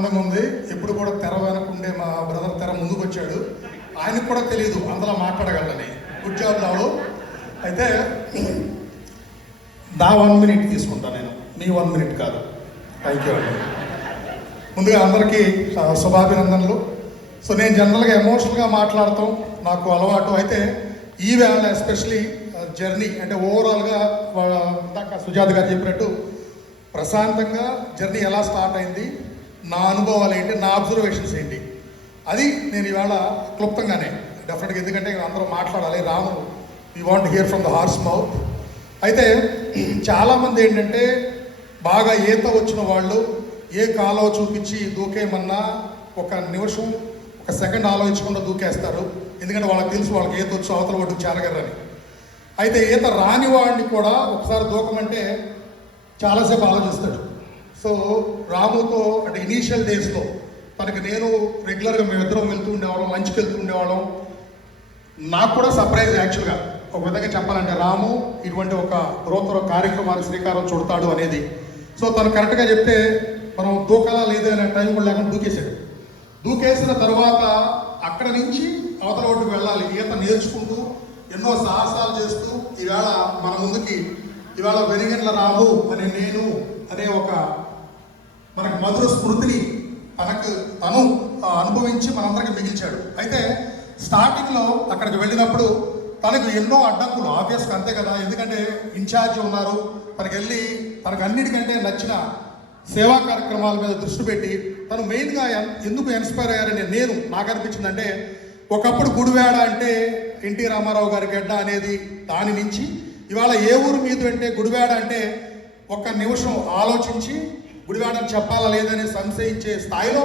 ఆనందంగా ఉంది. ఎప్పుడు కూడా తెర వెనకుండే మా బ్రదర్ తెర ముందుకు వచ్చాడు ఆయనకు కూడా తెలియదు అందులో మాట్లాడగలని గుడ్ జాబ్ రావు అయితే నా వన్ మినిట్ తీసుకుంటాను నేను. నీ వన్ మినిట్ కాదు. థ్యాంక్ యూ అండి ముందుగా అందరికీ శుభాభినందనలు. సో నేను జనరల్గా ఎమోషనల్గా మాట్లాడతాం నాకు అలవాటు. అయితే ఈ వేళ ఎస్పెషలీ జర్నీ అంటే ఓవరాల్గా ఇందాక సుజాత గారు చెప్పినట్టు ప్రశాంతంగా జర్నీ ఎలా స్టార్ట్ అయింది? నా అనుభవాలు ఏంటి నా అబ్జర్వేషన్స్ ఏంటి? అది నేను ఇవాళ క్లుప్తంగానే డెఫినెట్గా ఎందుకంటే అందరూ మాట్లాడాలి Ramu we want hear from the horse mouth అయితే చాలామంది ఏంటంటే బాగా ఈత వచ్చిన వాళ్ళు ఏ కాలో చూపించి దూకేయమన్నా ఒక నిమిషం ఒక సెకండ్ ఆలోచించకుండా దూకేస్తారు. ఎందుకంటే వాళ్ళకి తెలుసు వాళ్ళకి ఈత వచ్చి అవతల ఒడ్డు చేరగరని అయితే ఈత రాని వాడిని కూడా ఒకసారి దూకమంటే చాలాసేపు ఆలోచిస్తాడు. సో రాముతో అంటే ఇనీషియల్ డేస్లో తనకి నేను రెగ్యులర్గా మేమిద్దరం వెళ్తూ ఉండేవాళ్ళం లంచ్కి వెళ్తూ ఉండేవాళ్ళం. నాకు కూడా సర్ప్రైజ్ యాక్చువల్గా ఒక విధంగా చెప్పాలంటే రాము ఇటువంటి ఒక బృహత్తర కార్యక్రమానికి శ్రీకారం చుడతాడు అనేది. సో తను కరెక్ట్గా చెప్తే మనం దూకాలా లేదు అనే టైం కూడా లేకుండా దూకేశాడు. దూకేసిన తర్వాత అక్కడ నుంచి అవతల ఒడ్డుకు వెళ్ళాలి. ఈత నేర్చుకుంటూ ఎన్నో సాహసాలు చేస్తూ ఈవేళ మన ముందుకి ఈవేళ వెనిగండ్ల రాము అనే నేను అనే ఒక మనకు మధుర స్మృతిని తనకు తను ఆ, అనుభవించి మనందరికి మిగిల్చాడు. అయితే స్టార్టింగ్లో అక్కడికి వెళ్ళినప్పుడు తనకు ఎన్నో అడ్డంకులు ఆబ్వియస్గా అంతే కదా. ఎందుకంటే ఇన్ఛార్జ్ ఉన్నారు. తనకు వెళ్ళి తనకు అన్నిటికంటే నచ్చిన సేవా కార్యక్రమాల మీద దృష్టి పెట్టి తను మెయిన్గా ఎన్- ఎందుకు ఇన్స్పైర్ అయ్యారని నేను నాకు అనిపించిందంటే ఒకప్పుడు గుడివాడ అంటే ఎన్టీ రామారావు గారి గడ్డ అనేది దాని నుంచి ఇవాళ ఏ ఊరు మీద అంటే గుడివాడ అంటే ఒక్క నిమిషం ఆలోచించి గుడివాడని చెప్పాలా లేదని సంశయించే స్థాయిలో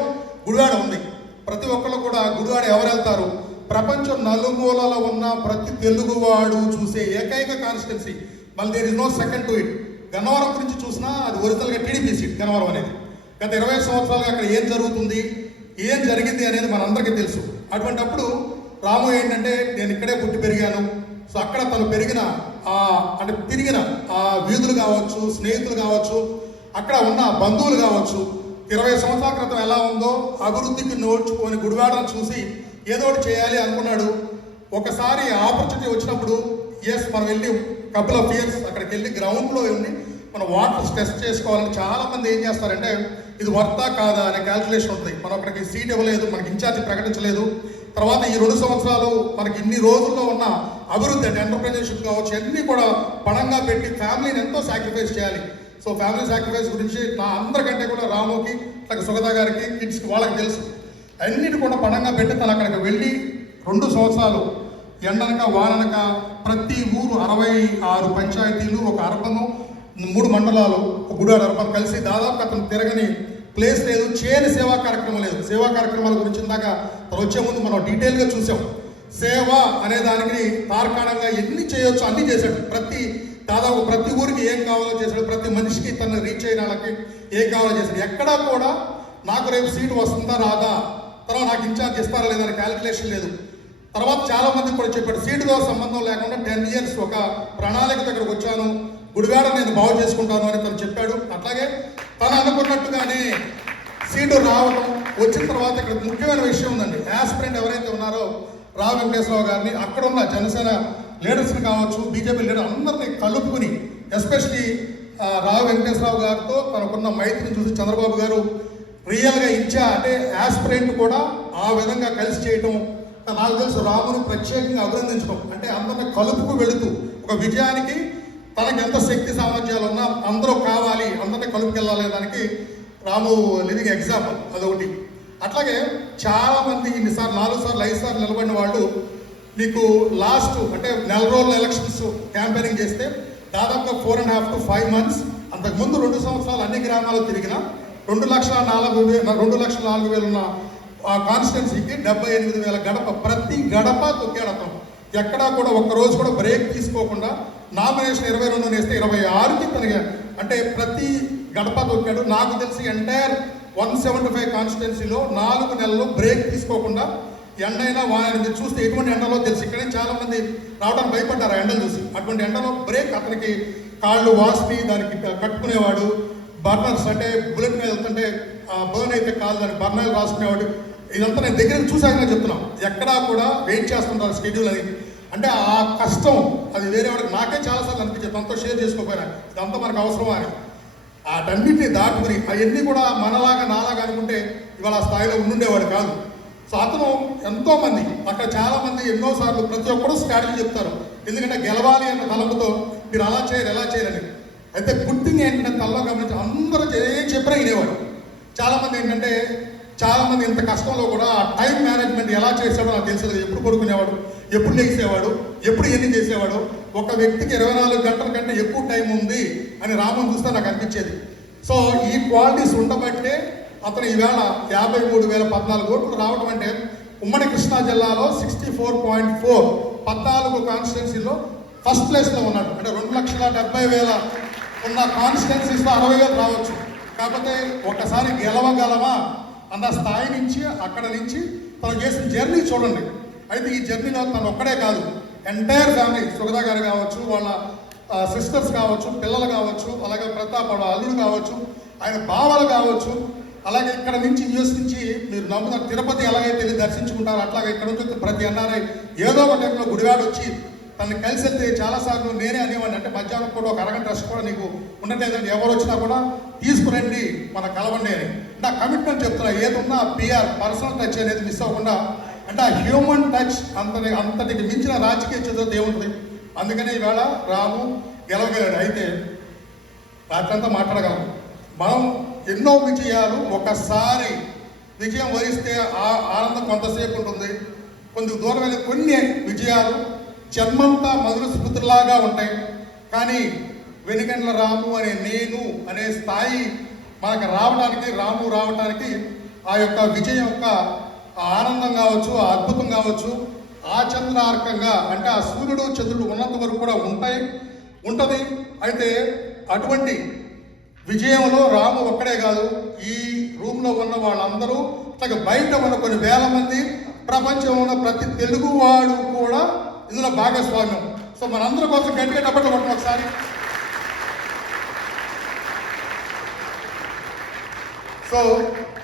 గుడివాడ ఉంది. ప్రతి ఒక్కళ్ళు కూడా గుడివాడ ఎవరు వెళ్తారు? ప్రపంచం నలుమూలలో ఉన్న ప్రతి తెలుగువాడు చూసే ఏకైక కాన్స్టిట్యున్సీ మళ్ళీ there is no second to it Gannavaram గురించి చూసినా అది ఒరిజినల్గా టీడీపీ సీట్ గన్నవరం అనేది. గత ఇరవై సంవత్సరాలుగా అక్కడ ఏం జరుగుతుంది? ఏం జరిగింది అనేది మనందరికీ తెలుసు. అటువంటప్పుడు రాము ఏంటంటే నేను ఇక్కడే పుట్టి పెరిగాను. సో అక్కడ తను పెరిగిన ఆ అంటే తిరిగిన ఆ వీధులు కావచ్చు స్నేహితులు కావచ్చు అక్కడ ఉన్న బంధువులు కావచ్చు ఇరవై సంవత్సరాల క్రితం ఎలా ఉందో అభివృద్ధికి నోడ్చుకొని గుడివాడను చూసి ఏదో ఒకటి చేయాలి అనుకున్నాడు. ఒకసారి ఆపర్చునిటీ వచ్చినప్పుడు ఎస్ మనం వెళ్ళి కపుల్ ఆఫ్ ఇయర్స్ అక్కడికి వెళ్ళి గ్రౌండ్లో వెళ్ళి మన వాటర్ టెస్ట్ చేసుకోవాలని చాలామంది ఏం చేస్తారంటే ఇది వర్తా కాదా అనే క్యాల్కులేషన్ ఉంటుంది. మనం అక్కడికి సీట్ ఇవ్వలేదు మనకి ఇన్ఛార్జ్ ప్రకటించలేదు. తర్వాత ఈ రెండు సంవత్సరాలు మనకి ఇన్ని రోజుల్లో ఉన్న అభివృద్ధి అంటే ఎంటర్ప్రినర్షిప్ కావచ్చు అన్ని కూడా పణంగా పెట్టి ఫ్యామిలీని ఎంతో సాక్రిఫైస్ చేయాలి. సో ఫ్యామిలీ సాక్రిఫైస్ గురించి నా అందరికంటే కూడా రాముకి తన సుగత గారికి కిడ్స్కి వాళ్ళకి తెలుసు. అన్నిటి కూడా పడంగా పెట్టి తను అక్కడికి వెళ్ళి రెండు సంవత్సరాలు ఎండనక వాననక ప్రతి ఊరు అరవై ఆరు పంచాయతీలు ఒక అర్బను మూడు మండలాలు ఒక గుడాడు అర్బన్ కలిసి దాదాపు అతను తిరగని ప్లేస్ లేదు చేయని సేవా కార్యక్రమం లేదు. సేవా కార్యక్రమాల గురించి ఇందాక తను వచ్చే ముందు మనం డీటెయిల్గా చూసాం. సేవ అనే దానికి తార్కాణంగా ఎన్ని చేయొచ్చు అన్ని చేశాడు. ప్రతి దాదాపు ప్రతి ఊరికి ఏం కావాలో చేశాడు ప్రతి మనిషికి తను రీచ్ అయిన వాళ్ళకి ఏం కావాలో చేశాడు. ఎక్కడా కూడా నాకు రేపు సీటు వస్తుందా రాదా? తర్వాత నాకు ఇన్ఛార్జ్ ఇస్తారా లేదా క్యాలిక్యులేషన్ లేదు. తర్వాత చాలా మంది కూడా చెప్పాడు సీటుతో సంబంధం లేకుండా టెన్ ఇయర్స్ ఒక ప్రణాళిక దగ్గరకు వచ్చాను గుడివాడ నేను బాగు చేసుకుంటాను అని తను చెప్పాడు. అట్లాగే తను అనుకున్నట్టుగానే సీటు రావడం వచ్చిన తర్వాత ఇక్కడ ముఖ్యమైన విషయం ఉందండి. యాస్పిరెంట్ ఎవరైతే ఉన్నారో రావు వెంకటేశ్వరరావు గారిని అక్కడ ఉన్న జనసేన లీడర్స్ని కావచ్చు బీజేపీ లీడర్ అందరినీ కలుపుకుని ఎస్పెషలీ రావు వెంకటేశ్వరరావు గారితో తనకున్న మైత్రిని చూసి చంద్రబాబు గారు రియల్గా ఇచ్చా అంటే యాస్పిరెంట్ కూడా ఆ విధంగా కలిసి చేయటం నాకు తెలుసు రాముని ప్రత్యేకంగా అభినందించడం అంటే అందరిని కలుపుకు వెళుతూ ఒక విజయానికి తనకి ఎంత శక్తి సామర్థ్యాలు ఉన్నా అందరూ కావాలి అందరిని కలుపుకెళ్ళాలి దానికి రాము లివింగ్ ఎగ్జాంపుల్ అదొకటి. అట్లాగే చాలామంది ఇన్నిసార్లు నాలుగు సార్లు ఐదు సార్లు నిలబడిన వాళ్ళు మీకు లాస్ట్ అంటే నెల రోజుల ఎలక్షన్స్ క్యాంపెయినింగ్ చేస్తే దాదాపుగా four and half to five months అంతకుముందు రెండు సంవత్సరాలు అన్ని గ్రామాలు తిరిగిన రెండు లక్షల నాలుగు వేల రెండు లక్షల నాలుగు వేలు ఉన్న ఆ కాన్స్టిట్యున్సీకి డెబ్బై ఎనిమిది వేల గడప ప్రతి గడప తొక్కాడు ఎక్కడా కూడా ఒక్క రోజు కూడా బ్రేక్ తీసుకోకుండా నామినేషన్ ఇరవై రెండు వేస్తే ఇరవై ఆరుకి తనకి అంటే ప్రతి గడప తొక్కాడు. నాకు తెలిసి ఎంటైర్ వన్ సెవెంటీ ఫైవ్ కాన్స్టిట్యున్సీలో నాలుగు నెలలు బ్రేక్ తీసుకోకుండా ఎండైనా వాన చూస్తే ఎటువంటి ఎండలో తెలుసు. ఇక్కడే చాలామంది రావడం రావడానికి భయపడ్డారు ఆ ఎండలు చూసి. అటువంటి ఎండలో బ్రేక్ అతనికి కాళ్ళు వాసిని దానికి కట్టుకునేవాడు. బర్నర్స్ అంటే బుల్లెట్ మీద వెళ్తుంటే ఆ బర్న్ అయితే కాదు దానికి బర్నర్లు రాసుకునేవాడు. ఇదంతా నేను దగ్గర చూసాకనే చెప్తున్నాం. ఎక్కడా కూడా వెయిట్ చేస్తుంటారు షెడ్యూల్ అని. అంటే ఆ కష్టం అది వేరే వాడికి నాకే చాలాసార్లు అనిపించేది. తనతో షేర్ చేసుకోపోయినా ఇదంతా మనకు అవసరమా అని. వాటన్నిటిని దాటుకుని అవన్నీ కూడా మనలాగా నాలాగా అనుకుంటే ఇవాళ ఆ స్థాయిలో ఉండుండేవాడు కాదు. సో అతను ఎంతోమంది అక్కడ చాలామంది ఎన్నోసార్లు ఎన్నో సార్లు ప్రతి ఒక్కరు స్ట్రాటజీ చెప్తారు. ఎందుకంటే గెలవాలి అన్న తలంపుతో మీరు అలా చేయరు ఎలా చేయరని అయితే గుడ్ థింగ్ ఏంటంటే తలలో గమనించి అందరూ ఏం చెప్పినా వినేవాడు చాలామంది ఏంటంటే చాలామంది ఇంత కష్టంలో కూడా ఆ టైం మేనేజ్మెంట్ ఎలా చేసాడో నాకు తెలిసేది ఎప్పుడు పడుకునేవాడు ఎప్పుడు లేచేవాడు ఎప్పుడు ఎన్ని చేసేవాడు. ఒక వ్యక్తికి ఇరవై నాలుగు గంటల కంటే ఎక్కువ టైం ఉంది అని రామన్ చూస్తే నాకు అనిపించేది. సో ఈ క్వాలిటీస్ ఉండబట్టే అతను ఈవేళ యాభై మూడు వేల పద్నాలుగు ఓట్లు రావడం అంటే ఉమ్మడి కృష్ణా జిల్లాలో సిక్స్టీ ఫోర్ పాయింట్ ఫోర్ పద్నాలుగు కాన్స్టిట్యున్సీలో ఫస్ట్ ప్లేస్లో ఉన్నాడు. అంటే రెండు లక్షల డెబ్బై వేల ఉన్న కాన్స్టిట్యున్సీస్లో అరవై వేలు రావచ్చు. కాకపోతే ఒకసారి గెలవగలవా అన్న స్థాయి నుంచి అక్కడ నుంచి తను చేసిన జర్నీ చూడండి. అయితే ఈ జర్నీలో తను ఒక్కడే కాదు ఎంటైర్ ఫ్యామిలీ సుగదా గారు కావచ్చు వాళ్ళ సిస్టర్స్ కావచ్చు పిల్లలు కావచ్చు అలాగే ప్రతాప్ వాళ్ళ అల్లుడు కావచ్చు ఆయన బావలు కావచ్చు అలాగే ఇక్కడ నుంచి న్యూస్ నుంచి మీరు నమ్ముతారు తిరుపతి ఎలాగైతే వెళ్ళి దర్శించుకుంటారు అట్లాగే ఇక్కడ నుంచి ప్రతి ఎన్ఆర్ఐ ఏదో ఒక టైంలో గుడివాడ వచ్చి తనని కలిసి వెళ్తే చాలాసార్లు నేనే అనేవాడిని. అంటే మధ్యాహ్నం కూడా ఒక అరగంట రెస్ట్ కూడా నీకు ఉండట్లేదండి. ఎవరు వచ్చినా కూడా తీసుకురండి మన కలవండి అని. నా కమిట్మెంట్ చెప్తున్నా. ఏదున్నా పిఆర్ పర్సనల్ టచ్ అనేది మిస్ అవ్వకుండా అంటే ఆ హ్యూమన్ టచ్ అంతటి అంతటికి మించిన రాజకీయ చదువు ఏముంటుంది? అందుకనే ఈవేళ రాము గెలవగలడు అయితే రాత్రంతా మాట్లాడగలం. మనం ఎన్నో విజయాలు ఒకసారి విజయం వహిస్తే ఆ ఆనందం కొంతసేపు ఉంటుంది. కొంచెం దూరం కొన్ని విజయాలు జన్మంతా మధుర స్మృతులాగా ఉంటాయి. కానీ వెనుగండ్ల రాము అనే నేను అనే స్థాయి మనకు రావడానికి రాము రావడానికి ఆ యొక్క విజయం యొక్క ఆనందం కావచ్చు ఆ అద్భుతం కావచ్చు. ఆ చంద్రార్కంగా అంటే ఆ సూర్యుడు చంద్రుడు ఉన్నంత వరకు కూడా ఉంటాయి ఉంటుంది. అయితే అటువంటి విజయంలో రాము ఒక్కడే కాదు ఈ రూమ్లో ఉన్న వాళ్ళందరూ అలాగే బయట ఉన్న కొన్ని వేల మంది ప్రపంచంలో ఉన్న ప్రతి తెలుగువాడు కూడా ఇందులో భాగస్వామ్యం. సో మనందరి కోసం గట్టిగా కొట్టం ఒకసారి. సో